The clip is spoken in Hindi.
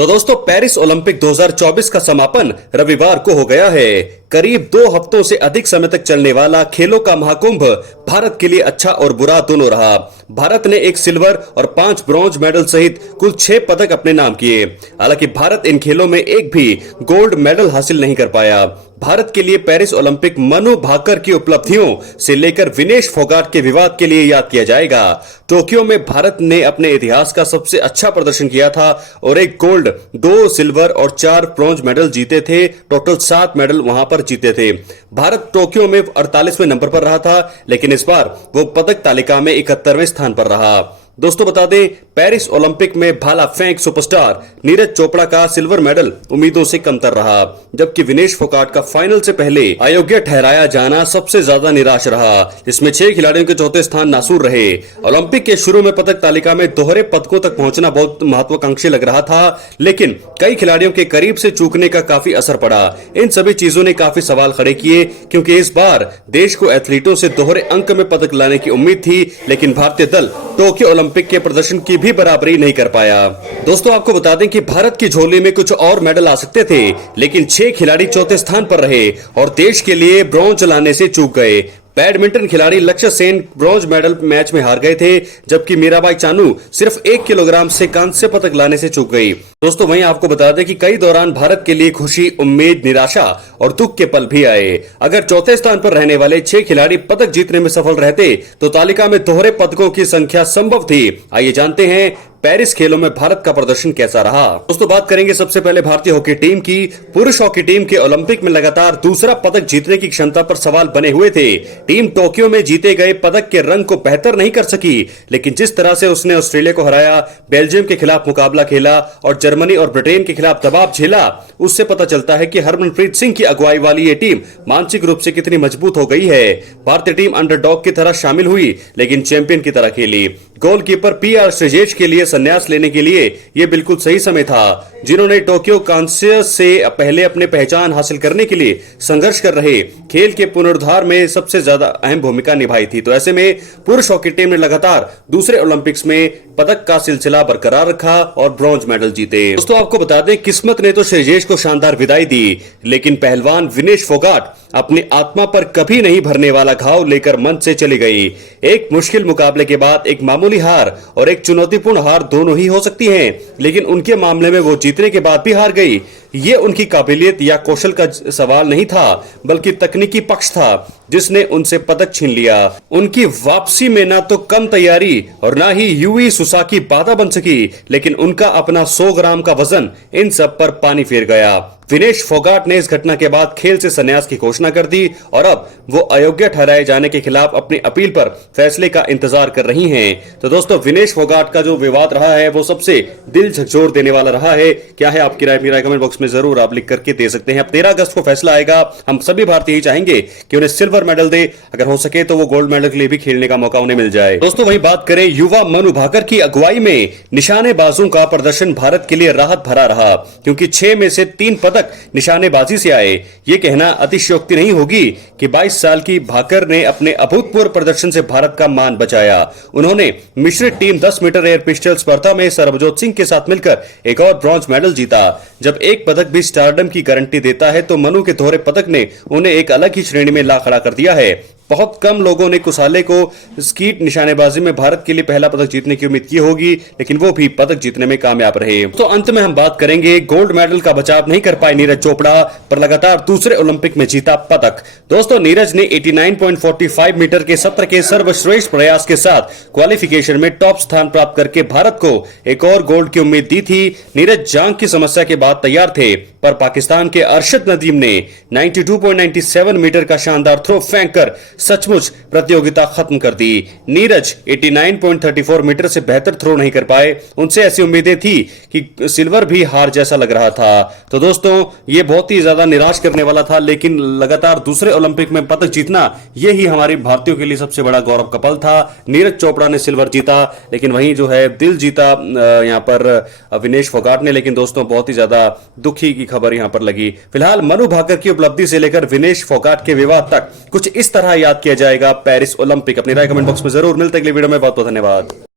तो दोस्तों पेरिस ओलंपिक 2024 का समापन रविवार को हो गया है। करीब 2 हफ्तों से अधिक समय तक चलने वाला खेलों का महाकुंभ भारत के लिए अच्छा और बुरा दोनों रहा। भारत ने 1 सिल्वर और 5 ब्रॉन्ज मेडल सहित कुल 6 पदक अपने नाम किए। हालांकि भारत इन खेलों में एक भी गोल्ड मेडल हासिल नहीं कर पाया। भारत के लिए पेरिस ओलंपिक मनु भाकर की उपलब्धियों से लेकर विनेश फोगाट के विवाद के लिए याद किया जाएगा। टोक्यो में भारत ने अपने इतिहास का सबसे अच्छा प्रदर्शन किया था और 1 गोल्ड, 2 सिल्वर और 4 ब्रॉन्ज मेडल जीते थे। टोटल 7 मेडल वहां पर जीते थे। भारत टोक्यो में 48वें नंबर पर रहा था, लेकिन इस बार वो पदक तालिका में 71वें स्थान पर रहा। दोस्तों बता दें, पेरिस ओलंपिक में भाला फेंक सुपरस्टार नीरज चोपड़ा का सिल्वर मेडल उम्मीदों से कमतर रहा, जबकि विनेश फोगाट का फाइनल से पहले अयोग्य ठहराया जाना सबसे ज्यादा निराश रहा, जिसमें 6 खिलाड़ियों के चौथे स्थान नासूर रहे। ओलंपिक के शुरू में पदक तालिका में दोहरे पदकों तक पहुंचना बहुत महत्वाकांक्षी लग रहा था, लेकिन कई खिलाड़ियों के करीब से चूकने का काफी असर पड़ा। इन सभी चीजों ने काफी सवाल खड़े किए, क्योंकि इस बार देश को एथलीटों से दोहरे अंक में पदक लाने की उम्मीद थी, लेकिन भारतीय दल टोक्यो ओलंपिक के प्रदर्शन की भी बराबरी नहीं कर पाया। दोस्तों आपको बता दें कि भारत की झोली में कुछ और मेडल आ सकते थे, लेकिन 6 खिलाड़ी चौथे स्थान पर रहे और देश के लिए ब्रॉन्ज लाने से चूक गए। बैडमिंटन खिलाड़ी लक्ष्य सेन ब्रॉन्ज मेडल मैच में हार गए थे, जबकि मीराबाई चानू सिर्फ 1 किलोग्राम से कांस्य पदक लाने से चूक गई। दोस्तों वहीं आपको बता दें कि कई दौरान भारत के लिए खुशी, उम्मीद, निराशा और दुख के पल भी आए। अगर चौथे स्थान पर रहने वाले 6 खिलाड़ी पदक जीतने में सफल रहते तो तालिका में दोहरे पदकों की संख्या संभव थी। आइए जानते हैं पेरिस खेलों में भारत का प्रदर्शन कैसा रहा। दोस्तों बात करेंगे सबसे पहले भारतीय हॉकी टीम की। पुरुष हॉकी टीम के ओलंपिक में लगातार दूसरा पदक जीतने की क्षमता पर सवाल बने हुए थे। टीम टोक्यो में जीते गए पदक के रंग को बेहतर नहीं कर सकी, लेकिन जिस तरह से उसने ऑस्ट्रेलिया को हराया, बेल्जियम के खिलाफ मुकाबला खेला और जर्मनी और ब्रिटेन के खिलाफ दबाव झेला, उससे पता चलता है कि हरमनप्रीत सिंह की अगुवाई वाली ये टीम मानसिक रूप से कितनी मजबूत हो गई है। भारतीय टीम अंडरडॉग की तरह शामिल हुई, लेकिन चैंपियन की तरह खेली। गोलकीपर पीआर श्रीजेश के लिए संन्यास लेने के लिए यह बिल्कुल सही समय था, जिन्होंने टोक्यो कांस्य से पहले अपने पहचान हासिल करने के लिए संघर्ष कर रहे खेल के पुनरुद्धार में सबसे ज्यादा अहम भूमिका निभाई थी। तो ऐसे में पुरुष हॉकी टीम ने लगातार दूसरे ओलंपिक्स में पदक का सिलसिला बरकरार रखा और ब्रॉन्ज मेडल जीते। दोस्तों आपको बता दें, किस्मत ने तो श्रीजेश को शानदार विदाई दी, लेकिन पहलवान विनेश फोगाट अपनी आत्मा पर कभी नहीं भरने वाला घाव लेकर मंच से चली गई। एक मुश्किल मुकाबले के बाद एक मामूली हार और एक चुनौतीपूर्ण हार दोनों ही हो सकती हैं, लेकिन उनके मामले में वो जीतने के बाद भी हार गई। ये उनकी काबिलियत या कौशल का सवाल नहीं था, बल्कि तकनीकी पक्ष था जिसने उनसे पदक छीन लिया। उनकी वापसी में ना तो कम तैयारी और ना ही यूवी सुसाकी बाधा बन सकी, लेकिन उनका अपना 100 ग्राम का वजन इन सब पर पानी फेर गया। विनेश फोगाट ने इस घटना के बाद खेल से संन्यास की घोषणा कर दी और अब वो अयोग्य ठहराए जाने के खिलाफ अपनी अपील पर फैसले का इंतजार कर रही हैं। तो दोस्तों विनेश फोगाट का जो विवाद रहा है वो सबसे दिल झकझोर देने वाला रहा है। क्या है आपकी राय? अपनी राय कमेंट बॉक्स में जरूर आप लिख करके दे सकते हैं। अब 13 अगस्त को फैसला आएगा। हम सभी भारतीय ही चाहेंगे कि उन्हें सिल्वर मेडल दे, अगर हो सके तो वो गोल्ड मेडल के लिए भी खेलने का मौका उन्हें मिल जाए। दोस्तों वहीं बात करें युवा मनु भाकर की अगुवाई में निशानेबाजों का प्रदर्शन भारत के लिए राहत भरा रहा, क्योंकि 6 में से 3 पदक निशानेबाजी से आए। ये कहना अतिशयोक्ति नहीं होगी कि 22 साल की भाकर ने अपने अभूतपूर्व प्रदर्शन से भारत का मान बचाया। उन्होंने मिश्रित टीम 10 मीटर एयर पिस्टल स्पर्धा में सरबजोत सिंह के साथ मिलकर एक और ब्रॉन्ज मेडल जीता। जब एक पदक भी स्टारडम की गारंटी देता है, तो मनु के दोहरे पदक ने उन्हें एक अलग ही श्रेणी में ला खड़ा कर दिया है। बहुत कम लोगों ने कुसाले को स्कीट निशानेबाजी में भारत के लिए पहला पदक जीतने की उम्मीद की होगी, लेकिन वो भी पदक जीतने में कामयाब रहे। तो अंत में हम बात करेंगे गोल्ड मेडल का बचाव नहीं कर पाए नीरज चोपड़ा, पर लगातार दूसरे ओलंपिक में जीता पदक। दोस्तों नीरज ने 89.45 मीटर के सत्र के सर्वश्रेष्ठ प्रयास के साथ क्वालिफिकेशन में टॉप स्थान प्राप्त करके भारत को एक और गोल्ड की उम्मीद दी थी। नीरज जांग की समस्या के बाद तैयार थे, पर पाकिस्तान के अरशद नदीम ने 92.97 मीटर का शानदार थ्रो फेंक कर सचमुच प्रतियोगिता खत्म कर दी। नीरज 89.34 मीटर से बेहतर थ्रो नहीं कर पाए। उनसे ऐसी उम्मीदें थी कि सिल्वर भी हार जैसा लग रहा था। तो दोस्तों ये बहुत ही ज्यादा निराश करने वाला था, लेकिन लगातार दूसरे ओलंपिक में पदक जीतना यही हमारे भारतीयों के लिए सबसे बड़ा गौरव का पल था। नीरज चोपड़ा ने सिल्वर जीता, लेकिन वहीं जो है दिल जीता यहाँ पर विनेश फोगाट ने। लेकिन दोस्तों बहुत ही ज्यादा दुखी की खबर यहाँ पर लगी। फिलहाल मनु भाकर की उपलब्धि से लेकर विनेश फोगाट के विवाद तक कुछ इस तरह याद किया जाएगा पेरिस ओलंपिक। अपनी राय कमेंट बॉक्स में जरूर। मिलते अगले वीडियो में। बहुत बहुत धन्यवाद।